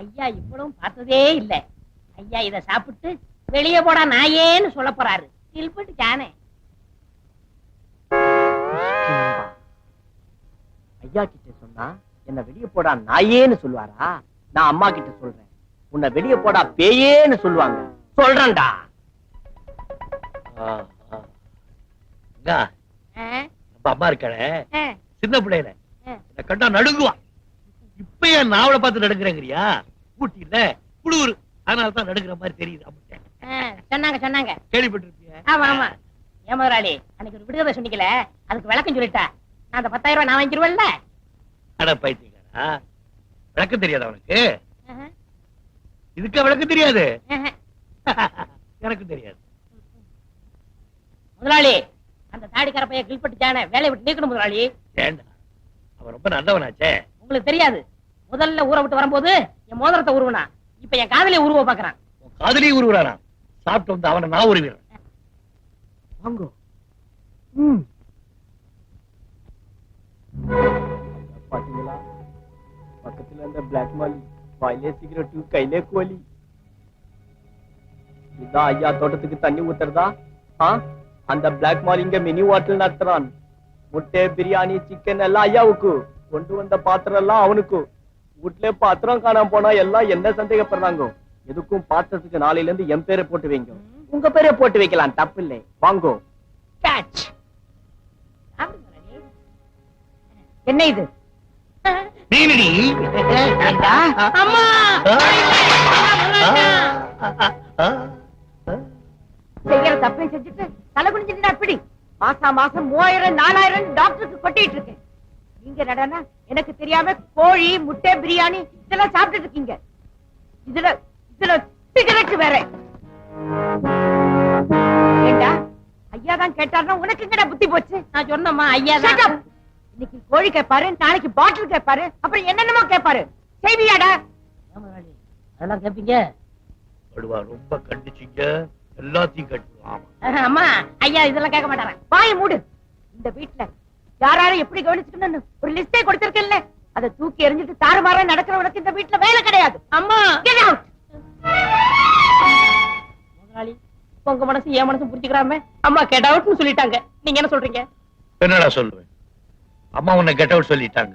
ஐயா இவ்வளவும் பார்த்ததே இல்ல. ஐயா இத சாப்பிட்டு வெளியே போடா நாயேன்னு சொல்ல போறாரு. தில்பட்டு ஜானே. ஐயா கிட்ட சொன்னா என்ன வெளிய போடா நாயேன்னு சொல்லுவாரா? நான் அம்மா கிட்ட சொல்றேன். உன்னை வெளிய போடா பேயேன்னு சொல்லுவாங்க. சொல்றேன்டா. அம்மா இருக்காளே. சின்ன பிள்ளையில. கண்டா நடுங்குவா. இப்ப ஏன் நாவலை பார்த்து நடுங்குறேங்கிறியா? ஊட்டி இல்ல குளூர். அதனால தான் நடுங்குற மாதிரி தெரியுது அம்மா சொன்னாங்க சொன்னாங்க. கேள்விப்பட்டிருப்பிய ஆமா ஆமா. ஏன் முதலாளி அன்னைக்கு ஒரு விடுதலை சொன்னீங்களே? அதுக்கு விளக்கம் சொல்லிட்டா. நான் அந்த பத்தாயிரம் ரூபாய் நான் வாங்கிடுவேன்ல அட பைத்தியக்காரா. விளக்கம் தெரியாது அவனுக்கு இதுக்கு விளக்கம் தெரியாது? எனக்கு தெரியாது. முதலாளி அந்த தாடிக்கார பைய கில்பட்டு ஜான வேலையை விட்டு நீக்கணும் முதலாளி. ஏண்டா? அவன் ரொம்ப நல்லவனாச்சே. உங்களுக்கு தெரியாது. முதல்ல ஊரை விட்டு வரும்போது என் மோதிரத்தை உருவனா. இப்ப என் காதலியை உருவ பாக்குறான் உன் காதலி உருவுறானா? சாப்பிட்டு வந்து அவனை நான் உருவிடுறேன். வாங்கோ. ம். பாத்தீங்களா? பக்கத்துல அந்த பிளாக் மாலி வாயிலே சிகரெட்டு கையிலே கோலி இதான் ஐயா தோட்டத்துக்கு தண்ணி ஊத்துறதா? அந்த பிளாக் மால் இங்க மினி வாட்டல் நடத்துறான். முட்டை பிரியாணி சிக்கன் எல்லாம் ஐயாவுக்கு. கொண்டு வந்த பாத்திரம் எல்லாம் அவனுக்கு. வீட்ல பாத்திரம் காணாம போனா எல்லாம் என்ன சந்தேகப்படுறாங்க? எதுக்கும் பாத்திரத்துக்கு நாளையில இருந்து என் பேரை போட்டு வைங்க. உங்க பேரை போட்டு வைக்கலாம் தப்பு இல்லை வாங்கோ என்ன இது? செய்யற தப்பை செஞ்சுட்டு தலை குனிஞ்சிட்டு அப்படி மாசா மாசம் மூவாயிரம் நாலாயிரம் டாக்டருக்கு கொட்டிட்டு இருக்கேன். நீங்க நடனா எனக்கு தெரியாம கோழி முட்டை பிரியாணி இதெல்லாம் சாப்பிட்டுட்டு இருக்கீங்க. இதுல இதுல சிகரெட் வேற. ஏண்டா? ஐயா தான் கேட்டாருன்னா உனக்கு எங்கடா புத்தி போச்சு? நான் சொன்னம்மா ஐயா தான் இன்னைக்கு கோழி கேட்பாரு நாளைக்கு பாட்டில் கேட்பாரு அப்புறம் என்னென்னமோ கேட்பாரு செய்வியாடா? அதெல்லாம் கேப்பீங்க? படுவா ரொம்ப கண்டிச்சிங்க. எல்லாத்தையும் கட்டுவான் ஆமா. அம்மா ஐயா இதெல்லாம் கேட்க மாட்டாரா? வாய மூடு. இந்த வீட்ல யாராரும் எப்படி கவனிச்சுக்கணும்னு ஒரு லிஸ்டே கொடுத்திருக்கேன்ல. அதை தூக்கி எறிஞ்சிட்டு தாறுமாறா நடக்கிறவனுக்கு இந்த வீட்ல வேலை கிடையாது. அம்மா. முதலாளி உங்க மனசு என் மனசு புரிஞ்சுக்கிறாம அம்மா கெட் அவுட்னு சொல்லிட்டாங்க. நீங்க என்ன சொல்றீங்க? என்னடா சொல்லுவேன்? அம்மா உன்னை கெட் அவுட் சொல்லிட்டாங்க.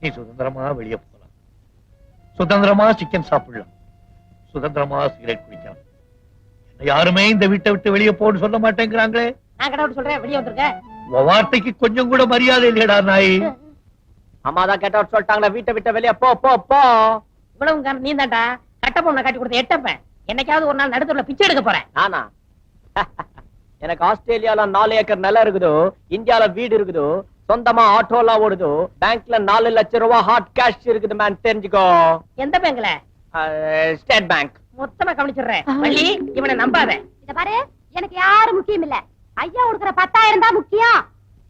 நீ சுதந்திரமா வெளியே போகலாம். சுதந்திரமா சிக்கன் சாப்பிடலாம். சுதந்திரமா சிகரெட் குடிக்கலாம். யாருமே இந்த வீட்டை விட்டு வெளியே போன்னு சொல்ல மாட்டேங்கிறாங்களே. நான் கெட் அவுட் சொல்றேன். வெளியே வந்துருங்க. உன் வார்த்தைக்கு கொஞ்சம் கூட மரியாதை இல்லையடா நாய். அம்மா தான் கேட்ட சொல்லிட்டாங்களா வீட்டை விட்ட வெளியே போ போ போ. இவ்வளவு நீ தான்டா கட்ட பொண்ணை காட்டி கொடுத்த எட்டப்பேன் என்னைக்காவது ஒரு நாள் நடுத்துல பிச்சை எடுக்க போறேன். நானா? எனக்கு ஆஸ்திரேலியால நாலு ஏக்கர் நிலம் இருக்குதோ இந்தியால வீடு இருக்குதோ சொந்தமா ஆட்டோ எல்லாம் ஓடுதோ பேங்க்ல நாலு லட்சம் ரூபாய் ஹாட் கேஷ் இருக்குது மேன் தெரிஞ்சுக்கோ. எந்த பேங்க்ல? State bank. மொத்தமா கவனிச்சிடுறேன். வள்ளி இவனை நம்பாத. இத பாரு எனக்கு யாரும் முக்கியம் இல்ல. ஐயா கொடுக்குற பத்தாயிரம் தான் முக்கியம்.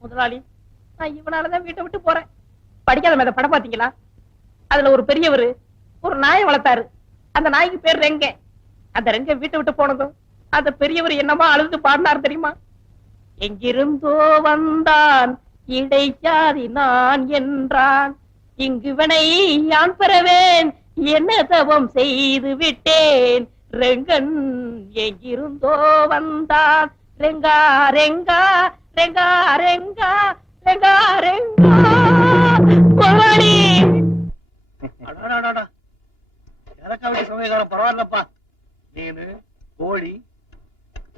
முதலாளி நான் இவனாலதான் வீட்டை விட்டு போறேன். படிக்காத மேத படம் பாத்தீங்களா அதுல ஒரு பெரியவர் ஒரு நாயை வளர்த்தாரு. அந்த நாய்க்கு பேர் ரெங்க. அந்த ரெங்க வீட்டை விட்டு போனதும் அந்த பெரியவர் என்னமா அழுது பாடினார் தெரியுமா? எங்கிருந்தோ வந்தான் இடைச்சாதி நான் என்றான். இங்குவனை யான் பெறவேன் என்ன தவம் செய்து விட்டேன். ரெங்கன் எங்கிருந்தோ வந்தான் ரெங்கா ரெங்கா ரெங்கா ரெங்கா ரெங்கா ரெங்கா. விட்டு சமயக்காரன் பரவாயில்லப்பா மீனு கோழி.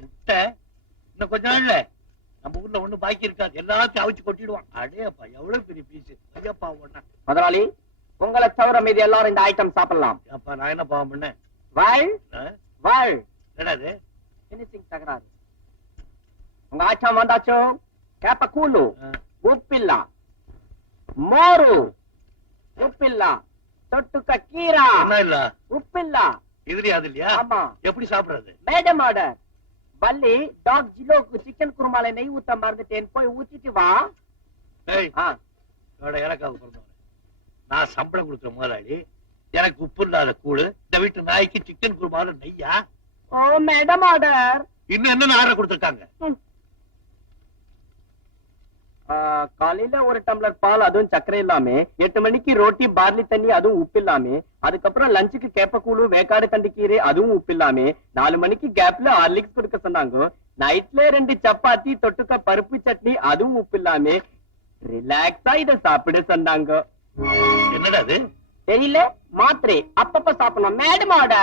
முட்டை. இன்னும் கொஞ்ச நாள்ல நம்ம ஊர்ல ஒண்ணு பாக்கி இருக்காது எல்லாத்தையும் அவிச்சு கொட்டிடுவான். அடே அப்பா எவ்வளவு பெரிய பீஸ் ஐயப்பா ஒண்ணா முதலாளி உங்களை தவிர மீதி எல்லாரும் இந்த ஐட்டம் சாப்பிடலாம். அப்பா நான் என்ன பாவம் பண்ணேன்? வாழ்? வாழ். என்னது? ஃபினிஷிங் தகராறு. உங்க ஆச்சாம் வந்தாச்சும் கேப்ப கூலு உப்பில்லா மோரு உப்பில்லா தொட்டுக்க கீரா இல்ல உப்பில்லா இதுலி இல்லையா ஆமா. எப்படி சாப்பிடுறது? மேடம் டாக் ஜிலோக்கு சிக்கன் குருமால நெய் ஊத்த மறந்துட்டேன் போய் ஊத்திட்டு வா எனக்காக நான் சம்பளம் கொடுக்குற முதலாளி எனக்கு உப்பு இல்லாத கூழு இந்த நாய்க்கு சிக்கன் குருமால நெய்யா? ஓ மேடம் ஆர்டர் இன்னும் என்ன ஆர்டர் கொடுத்துருக்காங்க? காலையில ஒரு டம்ளர் பால் அதுவும் சர்க்கரை இல்லாம எட்டு மணிக்கு ரோட்டி பார்லி தண்ணி அதுவும் உப்பு இல்லாம அதுக்கப்புறம் லஞ்சுக்கு கேப்பக்கூழு வேக்காடு கண்டிக்கீரை அதுவும் உப்பு இல்லாம நாலு மணிக்கு கேப்ல ஹார்லிக்ஸ் கொடுக்க சொன்னாங்க. நைட்ல ரெண்டு சப்பாத்தி தொட்டுக்க பருப்பு சட்னி அதுவும் உப்பு இல்லாம ரிலாக்ஸா இத சாப்பிட சொன்னாங்க. என்னடா அது? தெரியல மாத்திரை. அப்பப்ப சாப்பிடணும். மேடமோட.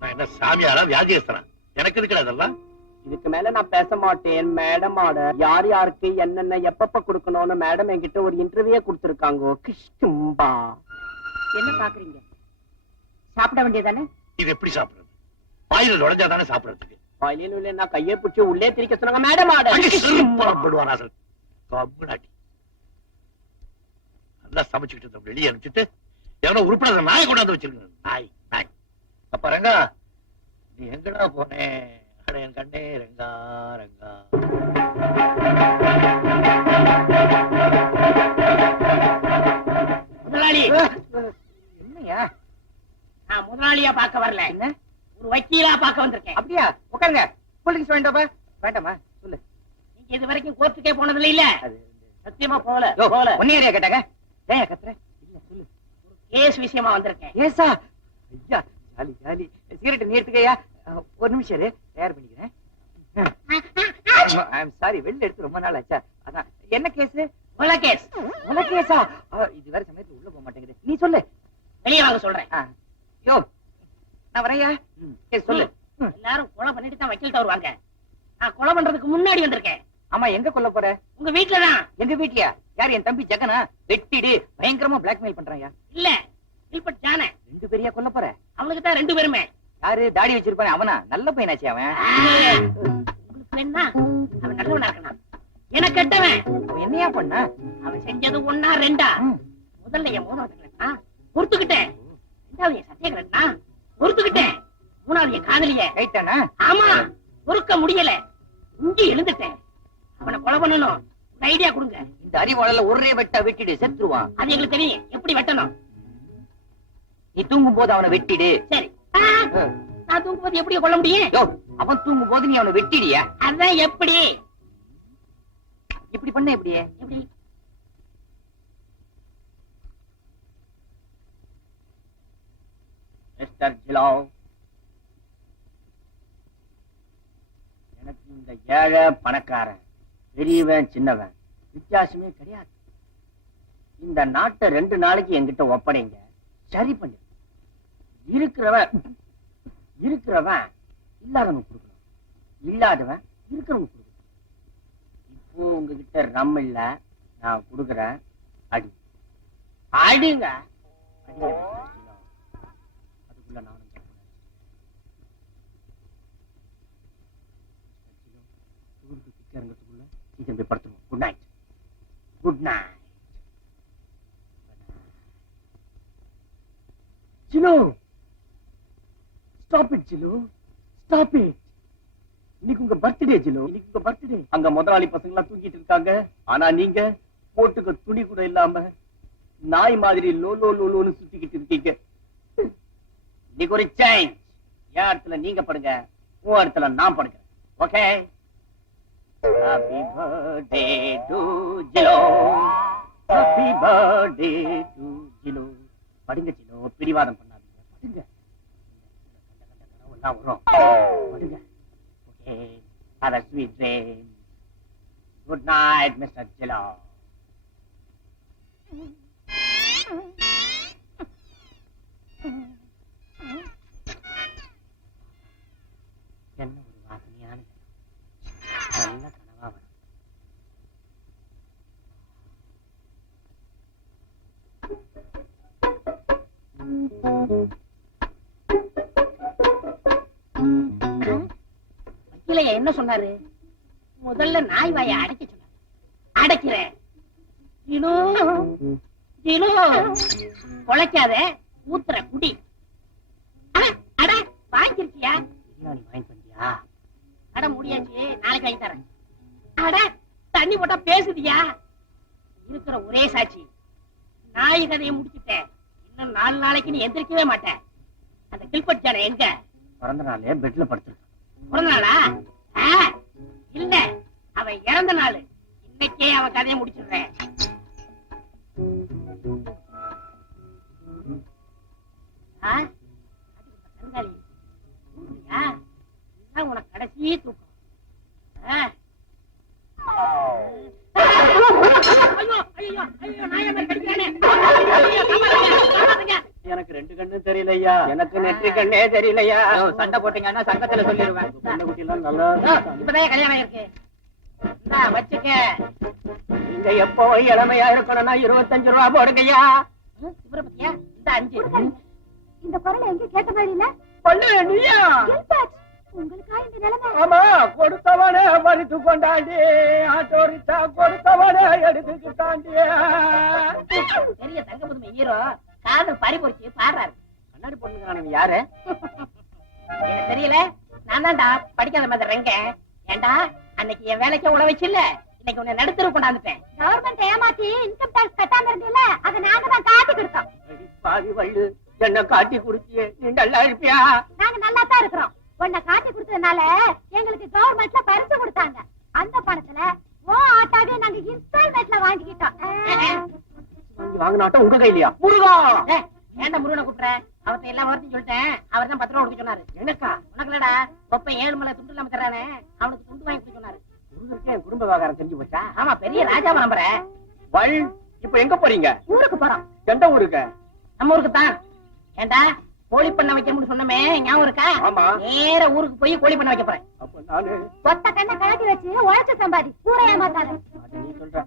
நான் என்ன சாமியாரா வியாதியஸ்தனா? எனக்கு இருக்குடா அதெல்லாம் இதுக்கு மேல நான் பேச மாட்டேன். மேடமோட யார் யாருக்கு என்னென்ன எப்பப்ப கொடுக்கணும்னு மேடம் என்கிட்ட ஒரு இன்டர்வியூ கொடுத்திருக்காங்க. கிஷ்டும்பா. என்ன பாக்குறீங்க? சாப்பிட வேண்டியதானே? இது எப்படி சாப்பிடுறது? வாயில நுழைஞ்சா தானே சாப்பிடுறதுக்கு. வாயிலும் இல்ல நான் கையை பிடிச்சி உள்ளே திரிக்க சொன்னாங்க மேடமோட படுவாராசல் கம்முனாட்டி நல்லா சமைச்சுக்கிட்டு வெளியே அனுப்பிச்சிட்டு எவனோ உருப்படாத நாய் கொண்டாந்து வச்சிருங்க நாய் நாய். அப்ப ரங்கா நீ எங்கடா போனே? அட என் கண்ணே ரங்கா ரங்கா. முதலாளி என்னையா? நான் முதலாளியா பார்க்க வரல. என்ன? ஒரு வக்கீலா பார்க்க வந்திருக்கேன். அப்படியா? உட்காருங்க. போலீஸ் வேண்டாமா வேண்டாமா? சொல்லு. நீங்க இது வரைக்கும் கோர்ட்டுக்கே போனதில்ல இல்ல? சத்தியமா போகல யோ, போகல. ஒன்னே கேட்டாங்க? ஏன் கத்துற? இல்ல சொல்லு. கேஸ் விஷயமா வந்திருக்கேன். ஏசா ஐயா ஜாலி ஜாலி. சிகரெட் நீ எடுத்துக்கயா? ஒரு நிமிஷம் தயார் பண்ணிக்கிறேன். சாரி வெளில எடுத்து ரொம்ப நாள் ஆச்சா? அதான் என்ன கேஸ் கொலை கேஸ் உன கேஸா இது வேற சமயத்துல உள்ள போக மாட்டேங்குது. நீ சொல்லு. வெளியே வாங்க சொல்றேன். யோ நான் வரையா? சொல்லு. எல்லாரும் கொலை பண்ணிட்டு தான் வக்கீல்ட்ட வருவாங்க. நான் கொலை பண்றதுக்கு முன்னாடி வந்திருக்கேன். ஆமா எங்க கொல்ல போற? உங்க வீட்டுலதான் எங்க வீட்லயா? யார் என் தம்பி ஜெகனா? வெட்டிடு பயங்கரமா பிளாக்மெயில் பண்றாயா? இல்ல இல்பட் ஜான. ரெண்டு பேரையா கொல்ல போற? அவனுக்கு தான் ரெண்டு பேருமே. யாரு தாடி வச்சிருப்பானே அவனா? நல்ல பையனாச்சே அவன். வேணா அவன் நல்லவனா இருக்கான். எனக்கு கெட்டவன்? அவன் என்னையா பண்ணா? அவன் செஞ்சது ஒன்னா ரெண்டா. முதல்ல என் மோதிரத்துக்கு பொறுத்துக்கிட்டேன். ரெண்டாவது என் சத்தியகிரட்டா பொறுத்துக்கிட்டேன். மூணாவது என் காதலிய. ரைட்டானா ஆமா. பொறுக்க முடியல. இஞ்சி எழுந்துட்டேன். அவனை கொலை பண்ணணும். ஐடியா கொடுங்க. இந்த அறிவாளர்ல ஒரே வெட்டா வெட்டிடு செத்துருவான். அது எங்களுக்கு தெரியும். எப்படி வெட்டணும்? நீ தூங்கும் போது அவனை வெட்டிடு. சரி. நான் தூங்கும்போது எப்படி கொல்ல முடியும்? அவன் தூங்கும் போது நீ அவனை வெட்டிடியா? அதான் எப்படி? இப்படி பண்ண எப்படியே எப்படி? மிஸ்டர் ஜிலோ எனக்கு இந்த ஏழை பணக்காரன் பெரியவன் சின்னவன் வித்தியாசமே கிடையாது. இந்த நாட்டை ரெண்டு நாளைக்கு என்கிட்ட ஒப்படைங்க. சரி பண்ணு. இருக்கிறவன் இருக்கிறவன் இல்லாதவன் கொடுக்கணும். இல்லாதவன் இருக்கிறவங்க கொடுக்கணும். இப்போ உங்ககிட்ட ரம் இல்ல நான் கொடுக்குறேன். அடி. அடிங்க. அதுக்குள்ள நான் இறங்கிறதுக்குள்ள சீக்கிரம் போய் படுத்துருவோம். குட் நைட் குட் நைட் சினோ! ஸ்டாப் இட் ஜிலு ஸ்டாப் இட் இன்னைக்கு உங்க பர்த்டே ஜிலு இன்னைக்கு உங்க பர்த்டே அங்க முதலாளி பசங்க எல்லாம் தூங்கிட்டு இருக்காங்க. ஆனா நீங்க போட்டுக்க துணி கூட இல்லாம நாய் மாதிரி லோ லோ லோன்னு சுத்திக்கிட்டு இருக்கீங்க. இன்னைக்கு ஒரு சேஞ்ச் என் இடத்துல நீங்க படுங்க. உன் இடத்துல நான் படுக்கிறேன். Okay Happy birthday to Jilo. Happy birthday to Jilo. படுங்க ஜிலோ பிடிவாதம் பண்ணாதீங்க. படுங்க. கண்ட கனவெல்லாம் வரும் படுங்க okay have a sweet dream good night mister ஜிலோ வக்கீலையா என்ன சொன்னாரு? முதல்ல நாய் வாயை அடைக்க சொன்னாரு. அடைக்கிறேன். குலைக்காத ஊத்துற குடி. அட, அட வாங்கிருக்கியா? பிரியாணி வாங்கி அட முடியாச்சு. நாளைக்கு வாங்கி தரேன். அட தண்ணி போட்டா பேசுதியா? இருக்கிற ஒரே சாட்சி. நாய் கதையை முடிச்சுட்டேன். இன்னும் நாலு நாளைக்கு நீ எந்திரிக்கவே மாட்டேன் அந்த கில்பட் ஜான எங்க? பிறந்த நாளே பெட்ல படுத்திருக்கான். பிறந்த நாளா ஆ, இல்ல. அவன் இறந்த நாள். இன்னைக்கே அவன் கதையை முடிச்சிடுறேன். ஆ? உனக்கு கடைசியே தூக்கம். ஆ? ஐயோ, ஐயோ, ஐயோ, நாயை கடிக்கிறானே. கண்ணும் தெரியலையா? எனக்கு நெற்றி கண்ணே தெரியலையா? சண்டை போட்டீங்கன்னா சங்கத்துல சொல்லிடுவேன். இப்பதான் கல்யாணம் இருக்கு வச்சுக்க. நீங்க எப்போ இளமையா இருக்கணும்னா இருபத்தஞ்சு ரூபா போடுங்கய்யா. ம், இவரை பத்தியா? இந்த அஞ்சு. இந்த குரலை எங்க கேட்ட மாதிரி இல்ல பண்ணு நீயா? Gilbert, உங்களுக்கா இந்த நிலைமை? ஆமா கொடுத்தவனே மறித்து கொண்டாண்டி. ஆட்டோ ரிச்சா கொடுத்தவனே எடுத்துக்கிட்டாண்டி. பெரிய தங்க புதுமை ஹீரோ. காதல் பறி பொறிச்சு பாடுறாரு. கண்ணாடி பொண்ணுங்கிறானவன் யாரு? எனக்கு தெரியல. நான் தான்டா படிக்காத மாதிரி ரெங்க ஏண்டா அன்னைக்கு என் வேலைக்கே உழ வச்சில்ல? இன்னைக்கு உன்னை நடுத்தர கொண்டாந்துட்டேன் கவர்மெண்ட் ஏமாத்தி இன்கம் டாக்ஸ் கட்டாம இருந்தீல்ல அதை நாங்க தான் காட்டி கொடுத்தோம். பாவி வள்ளு என்ன காட்டி குடிச்சியே நீ நல்லா இருப்பியா? நாங்க நல்லா தான் இருக்கிறோம். உன்னை காட்டி கொடுத்ததுனால எங்களுக்கு கவர்மெண்ட்ல பரிசு கொடுத்தாங்க. அந்த பணத்துல ஓ ஆட்டாவே நாங்க இன்ஸ்டால்மெண்ட்ல வாங்கிக்கிட்டோம். வாங்கினாட்டம் உங்க கையிலயா? முருகா! ஏன்டா முருகனை கூப்பிடுற? அவர்ட்ட எல்லாம் ஒருத்தையும் சொல்லிட்டேன். அவர் தான் பத்து ரூபா கொடுக்க சொன்னாரு. எனக்கா உனக்கு இல்லடா ஒப்ப ஏழு மலை துண்டு இல்லாம தர்றானே. அவனுக்கு துண்டு வாங்கி கொடுக்க சொன்னாரு. முருகருக்கு குடும்ப விவகாரம் தெரிஞ்சு போச்சா? ஆமா பெரிய ராஜா நம்புறேன் வள் இப்ப எங்க போறீங்க? ஊருக்கு போறோம். எந்த ஊருக்கு? நம்ம ஊருக்கு தான். ஏண்டா கோழி பண்ண வைக்கணும்னு சொன்னமே ஞாபகம் இருக்கா? ஆமா. நேர ஊருக்கு போய் கோழி பண்ண வைக்க போறேன். ஒத்த கண்ணை கழட்டி வச்சு உழைச்சு சம்பாதி. ஏமாத்தாத. அது நீ சொல்ற.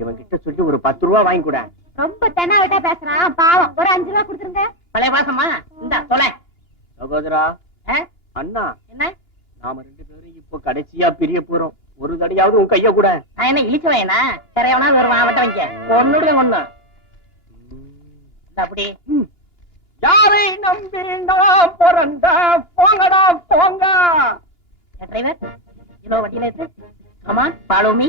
இவன் கிட்ட சொல்லி ஒரு பத்து ரூபா வாங்கி கூட. ரொம்ப தென்னா விட்டா பேசுறான். பாவம். ஒரு அஞ்சு ரூபா கொடுத்துருங்க. பழைய வாசமா? இந்த தொலை. சகோதரா? அண்ணா என்ன? நாம ரெண்டு பேரும் இப்போ கடைசியா பிரிய போறோம். ஒரு தடையாவது உன் கைய கூட. நான் என்ன இழிச்சு வையனா சிறையவனாலும் வருவான் வட்ட வைக்க ஒன்னுடைய ஒண்ணு அப்படி. யாரை நம்பி நான் பிறந்த? போங்கடா போங்க. டிரைவர் கிலோ வட்டியில இருக்கு. ஆமா ஃபாலோ மீ